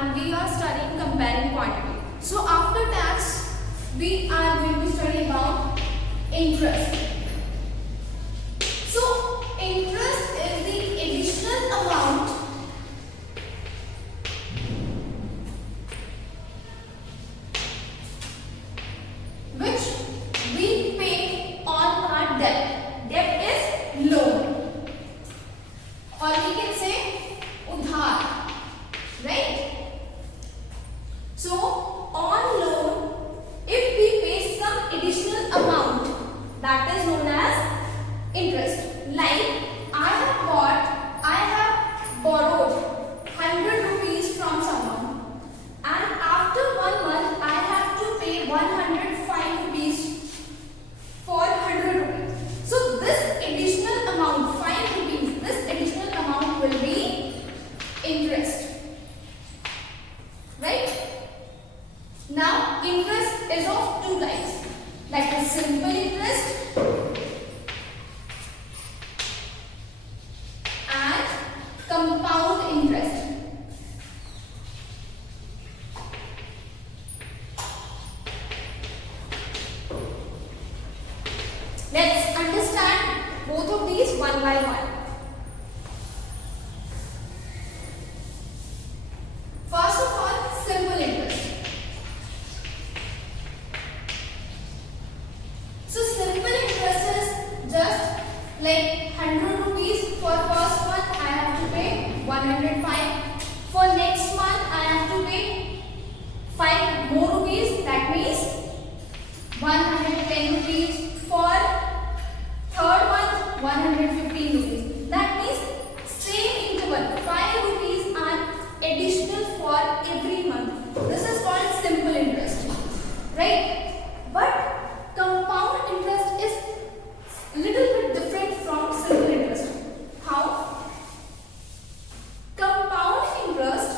and we are studying comparing quantity. So after tax, we are going to study about interest. So interest is the additional amount which we pay on our debt. Debt is loan, or we can say udhar, right? So on loan, if we pay some additional amount, that is known as interest. Like I have borrowed 100 rupees from someone, and after 1 month I have to pay 105 rupees for 100 rupees. So this additional amount, 5 rupees, this additional amount will be interest. Right? Now interest is of two types, that is simple interest and compound interest. Let's understand both of these one by one. First of all, simple interest. So simple interest is just like 100 rupees. For first month I have to pay 105. For next month I have to pay 5 more rupees. That means 110 rupees. For third month 115 rupees. That means same interval, 5 rupees are additional for every month. This is called simple interest, right? But compound interest is a little bit different from simple interest. How? Compound interest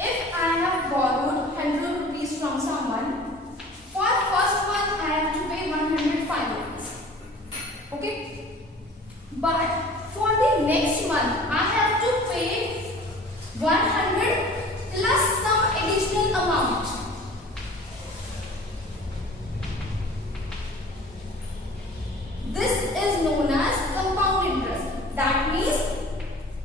if I have borrowed 100 rupees from someone, for first month I have to pay 105 rupees. Okay? But for the next month I have to pay 100 plus some additional amount. This is known as compound interest. That means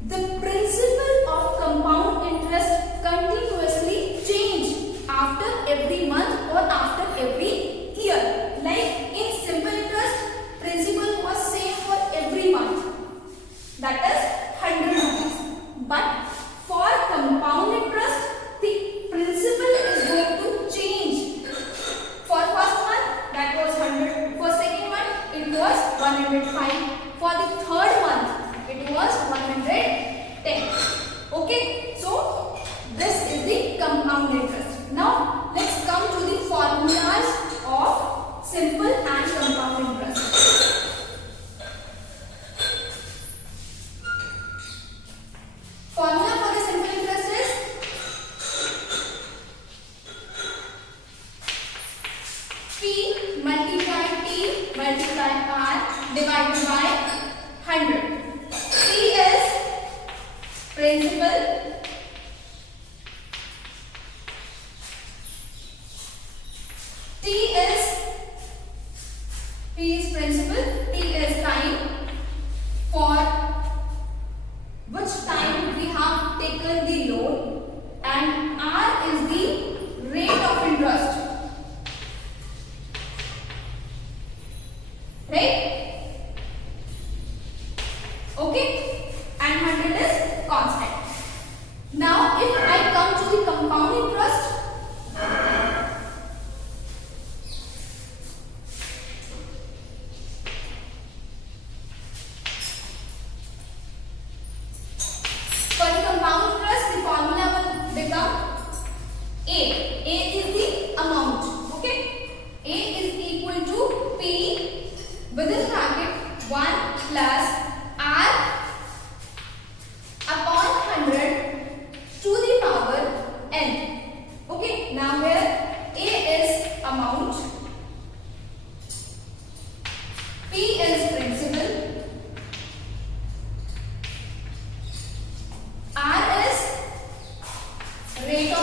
the principle of compound interest continuously change after every month or after every year. Like in simple interest, principle was same for every month. That is 100 rupees. But for compound interest, the principle is going to change. For first month, that was 100. For second month, it was 105. For the third month, it was 110. Okay, so this is the compound interest. Now let's come to the formulas of simple and compound interest. Formula for the simple interest is P multiplied T multiplied R divided by 100. P is principal, P is principal, T is time, for which time we have taken the loan, and R is the rate of interest. Right? Okay? And 100 is constant. Now if I come to the compound interest, for the compound interest, the formula will become A. A is the amount.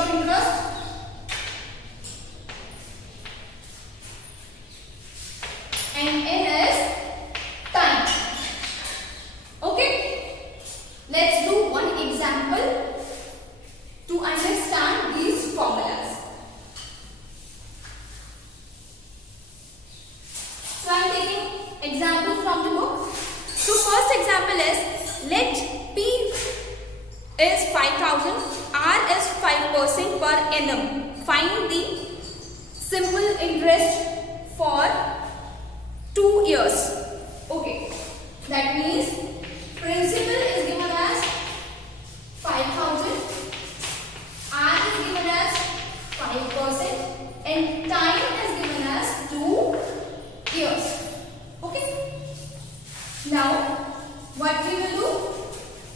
of interest, and N is time. Okay, let's do one example to understand these formulas. So I am taking example from the book. So first example is, let P is 5000, R is 5% per annum. Find the simple interest for 2 years. Okay, that means principal is given as 5000, R is given as 5%, and time is given as 2 years. Okay, now what we will do?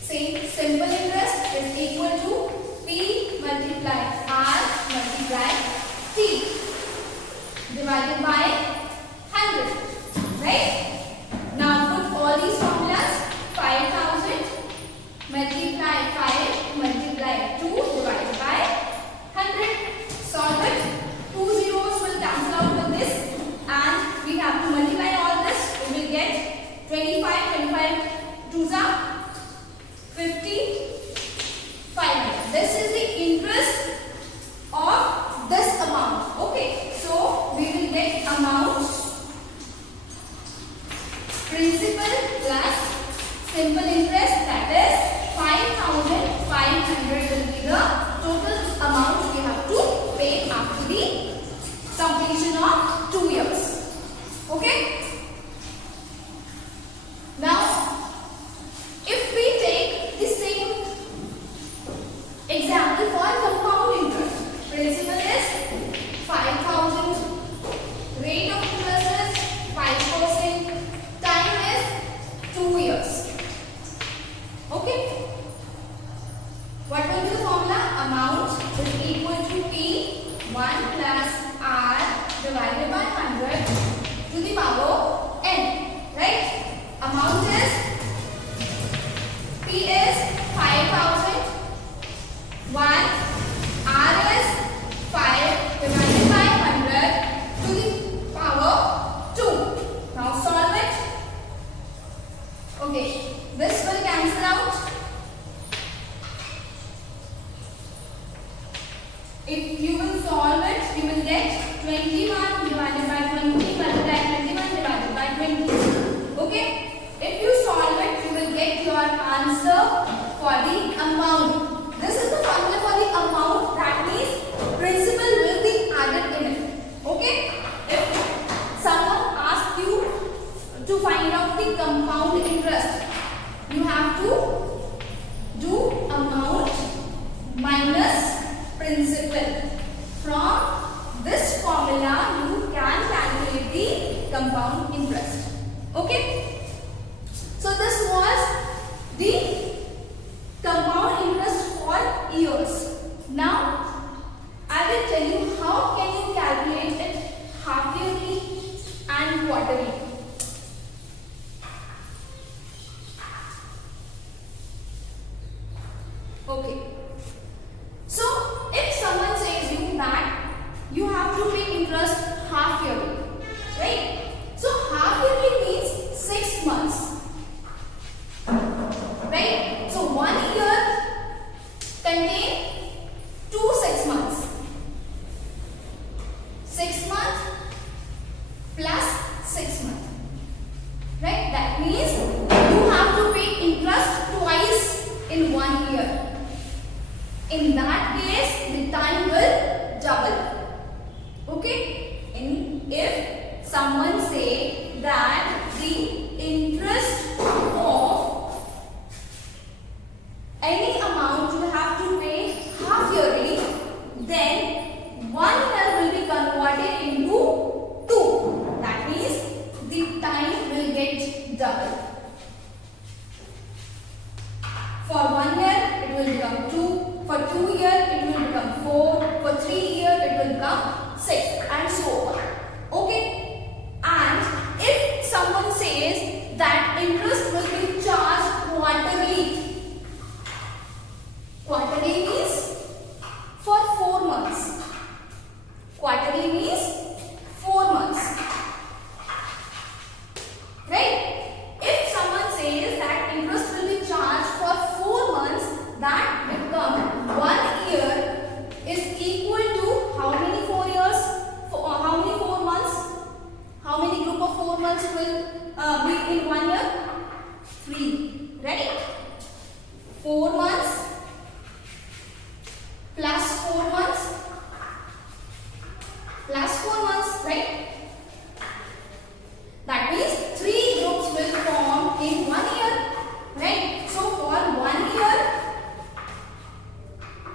Say simple interest is equal to P multiplied R multiplied T divided by 100. Right? Now put all these formulas. 5000 multiply 5 multiply 2 divided by 100. Solve it. 2 zeros will cancel out with this, and we have to multiply all this. We will get 25 2s are 50, 500. This is the interest of this amount. Okay, so we will get amount principal plus simple interest, that is 5,500 will be the total amount we have to pay after the completion of 2 years. Okay. Now, if we take the same example for compound interest, principal is 5,000, rate of interest is 5%, time is 2 years. Okay. What will be the formula? Amount is equal to P1 plus R divided by 100 to the power N. Right? Amount is P is 5,000, 1, R is 5 divided by 100 to the power 2. Now solve it. Okay, this will cancel out. If you will solve it, you will get 21 divided by 20 multiplied 21 divided by 20. Okay. If you solve it, you will get your answer for the amount. This is the formula for the amount. That means principal will be added in it. Okay. If someone asks you to find out the compound interest, you have to do amount minus principal. From this formula, you can calculate the compound interest. Okay. So this was the compound interest for years. Now I will tell you how can you calculate it half yearly and quarterly. Okay. So if someone says you that you have to pay interest half yearly, right? So half yearly means 6 months. Right? So 1 year contains 2 6 months. 6 months plus 6 months. Right? That means you have to pay interest twice in 1 year. In that case, the time will double. Okay? If someone say that the interest of any amount you have to pay half yearly, then 1 year will be converted into 2. That means the time will get double. For 1 year it will become 2. For 2 years it will become 4. For 3 years it will become 6, and so on. Okay? And if someone says that interest will be charged quarterly. Quarterly means for as 4 months, right? That means 3 groups will form in 1 year, right? So for 1 year,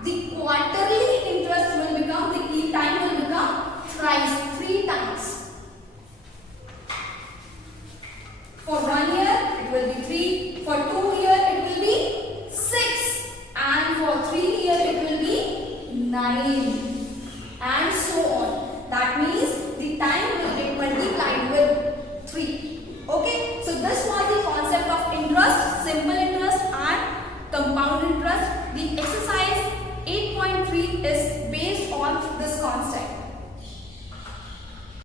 the quarterly interest will become, the time will become thrice, 3 times. For 1 year, it will be 3. For 2 years, it will be 6. And for 3 years, it will be 9.